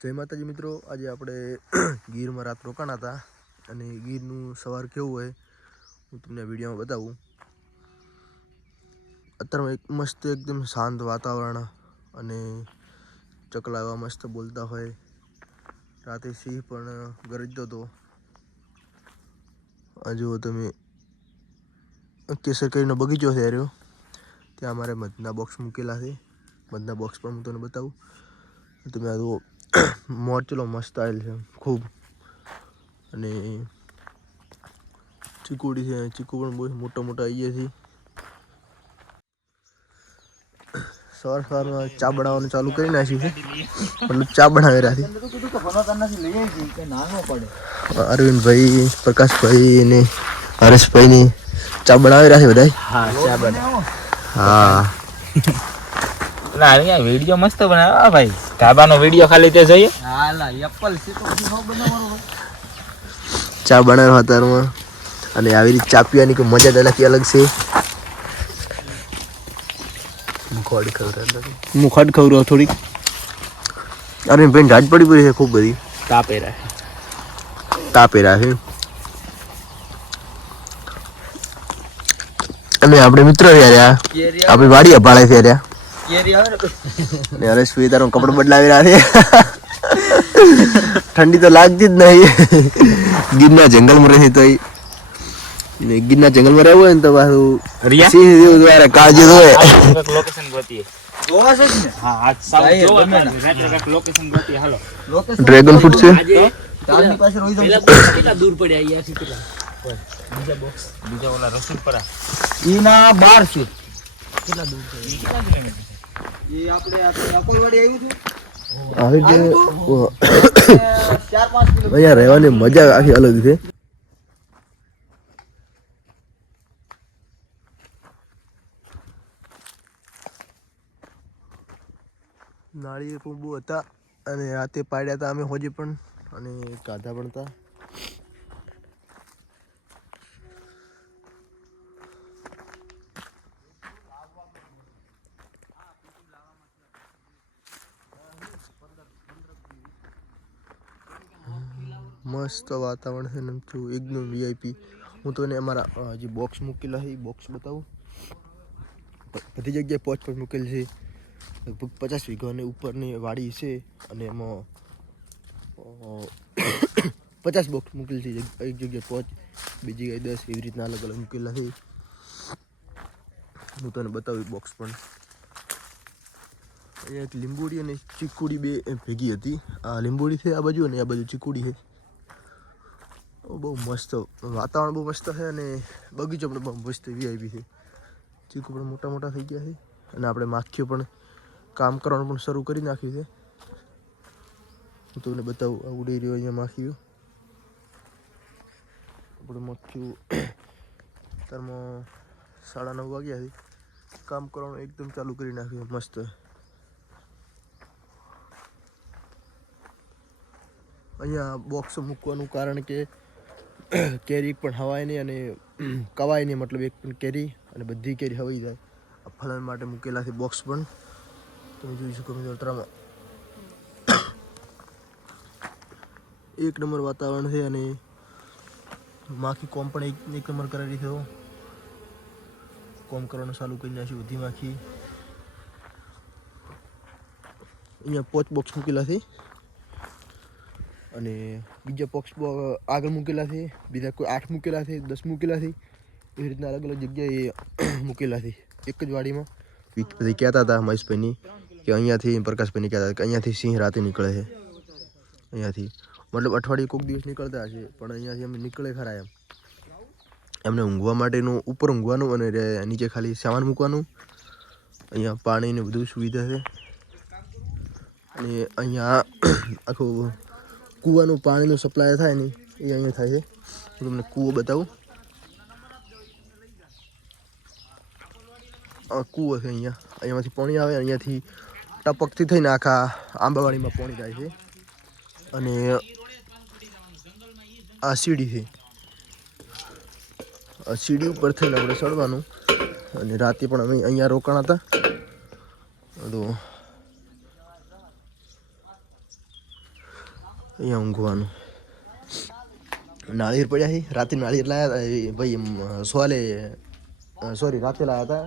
જય માતાજી મિત્રો, આજે આપણે ગીરમાં રાત રોકાણા હતા અને ગીરનું સવાર કેવું હોય હું તમને વિડીયોમાં બતાવું. અત્યારમાં એક મસ્ત એકદમ શાંત વાતાવરણ અને ચકલા એવા મસ્ત બોલતા હોય. રાતે સિંહ પણ ગરજતો હતો. આ જુઓ તમે, કેસર કેરીનો બગીચો છે રહ્યો. ત્યાં અમારે મધના બોક્સ મૂકેલા છે. મધના બોક્સ પણ હું તમને બતાવું. તમે આ જુઓ, મોરચલો મસ્ત આવેલ છે ખૂબ. અને ચીકુડી છે, ચીકુ પણ બહુ મોટા મોટા આવી છે. સવારમાં ચા બનાવવાનું ચાલુ કરી નાખ્યું છે. મતલબ ચા બનાવી રહ્યા છે અરવિંદભાઈ, પ્રકાશભાઈ અને હરેશભાઈ ની ચા બનાવી રહ્યા છે બધા. હા, વિડીયો મસ્ત બનાવ્યો ભાઈ. ધાબાનો વિડીયો ખાલી તે જોઈએ. ચા બનાવ્યો અત્યારમાં. અને આવી રીતે ચા પીવાની કોઈ મજા જ અલગ છે. મુખડ ખવડાવ થોડીક. અરે ભાઈ ઢાજ પડી છે ખૂબ બધી. તાપેરા છે. અને આપણે મિત્રો આપણી વાડી અપાળે છે અને હરેશભાઈ તારો કપડો બદલાવી રહ્યા છે. ઠંડી તો લાગતી જ નહીં. ગીરના જંગલમાં રહે તો ગીરના જંગલમાં રહેવું હોય ને તો પાછું સિંહ જેવું દ્વારા કાળજી હોય. ડ્રેગન ફ્રૂટ છે. બીજા ઓલા રસુલપરા ઈના 12 છે. કેટલા દૂર છે? એ આપણે અકોલવાડી આવ્યું છે. આવી રીતે 4-5 કિલો અહીંયા રહેવાની મજા આખી અલગ છે. નાળિયેર પણ બહુ હતા અને રાતે પાડ્યા હતા અમે હોજે પણ અને કાધા પણ હતા. મસ્ત વાતાવરણ છે ને એકદમ વીઆઈપી. હું તો એને અમારા જે બોક્સ મૂકેલા છે એ બોક્સ બતાવું. બધી જગ્યાએ પોચ પર મૂકેલ છે. લગભગ 50 વીઘાની ઉપરની વાડી છે અને એમાં 50 બોક્સ મૂકેલ છે. એક જગ્યાએ 5, બીજી જગ્યાએ 10, એવી રીતના અલગ અલગ મૂકેલા છે. હું તને બતાવું બોક્સ પણ. અહીંયા એક લીંબોડી અને ચીકુડી બે ભેગી હતી. આ લીંબોડી છે આ બાજુ અને આ બાજુ ચીકુડી છે. બહુ મસ્ત વાતાવરણ, બહુ મસ્ત છે અને બગીચો પણ બહુ મસ્ત વીઆઈપી છે. ચીકુ પણ મોટા મોટા થઈ ગયા છે અને આપણે માખીઓ પણ કામ કરવાનું પણ શરૂ કરી નાખ્યું છે. હું તમને બતાવું. આ ઉડી રહ્યો અહીંયા માખીઓ. આપણે માખીઓ અત્યારમાં 9:30 વાગ્યા છે. કામ કરવાનું એકદમ ચાલુ કરી નાખ્યું મસ્ત. અહીંયા બોક્સ મૂકવાનું કારણ કે કેરી પણ હવાય નહીં અને કવાય નહીં. મતલબ એક પણ કેરી અને બધી કેરી હવાઈ જાય. આ ફળન માટે મૂકેલા છે બોક્સ પણ. તમે જોઈ શકો મિત્રોમાં એક નંબર વાતાવરણ છે અને માખી કોમ પણ એક નંબર કરેલી છે. કોમ કરવાનું ચાલુ કરી નાખ્યું બધી માખી. અહીંયા 5 બોક્સ મૂકેલા છે અને બીજા બોક્સ આગળ મૂકેલા છે. બીજા કોઈ 8 મૂકેલા છે, 10 મૂકેલા છે. એવી રીતના અલગ અલગ જગ્યાએ મૂકેલા છે એક જ વાડીમાં. પછી કહેતા હતા મહેશભાઈની કે અહીંયાથી, પ્રકાશભાઈની કહેતા હતા કે અહીંયાથી સિંહ રાતે નીકળે છે. અહીંયાથી મતલબ અઠવાડિયે કોઈક દિવસ નીકળતા હશે પણ અહીંયાથી અમે નીકળે ખરા એમ. એમને ઊંઘવા માટેનું ઉપર ઊંઘવાનું અને નીચે ખાલી સામાન મૂકવાનું. અહીંયા પાણીની બધું સુવિધા છે અને અહીંયા આખું કૂવાનું પાણીનું સપ્લાય થાય ને એ અહીંયા થાય છે. હું તમને કૂવો બતાવું. કૂવો છે અહીંયા. અહીંયામાંથી પાણી આવે. અહીંયાથી ટપકથી થઈને આખા આંબાવાડીમાં પાણી જાય છે. અને આ સીડી છે. આ સીડી ઉપર થઈને આપણે ચડવાનું. અને રાતે પણ અમે અહીંયા રોકાણા હતા. તો અહીંયા ઊંઘવાનું નાળિયેર પડ્યા છે રાતે નાળિયેર લાયા હતા એ ભાઈ સોલે સોરી રાતે લાયા હતા